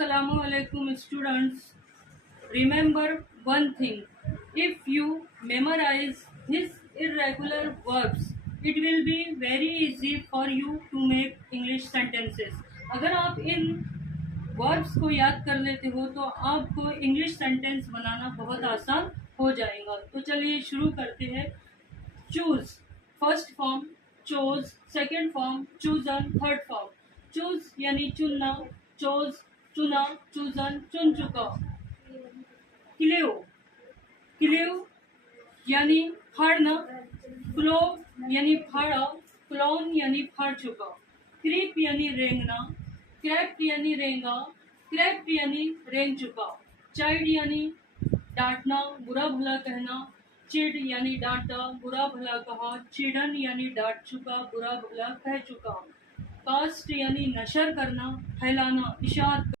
Assalamualaikum students. Remember one thing. If you memorize these irregular verbs, it will be very easy for you to make English sentences. अगर आप इन verbs को याद कर लेते हो तो आपको इंग्लिश सेंटेंस बनाना बहुत आसान हो जाएगा। तो चलिए शुरू करते हैं। Choose first form, chose second form, chosen third form. Choose यानी चुनना, चोज चुना, चूजन चुन चुका। क्लेव क्लेव यानी फाड़ना, क्लोव यानी फाड़ा, क्लोन यानी फाड़ चुका। क्रीप यानी रेंगना, क्रैप्ट यानी रेंगा, क्रैप्ट यानी रेंग चुका। चाइड यानी डांटना, बुरा भला कहना। चिढ़ यानी डांटा, बुरा भला कहा। चिड़न यानी डांट चुका, बुरा भला कह चुका। कास्ट यानी नशर करना, फैलाना, इशाअत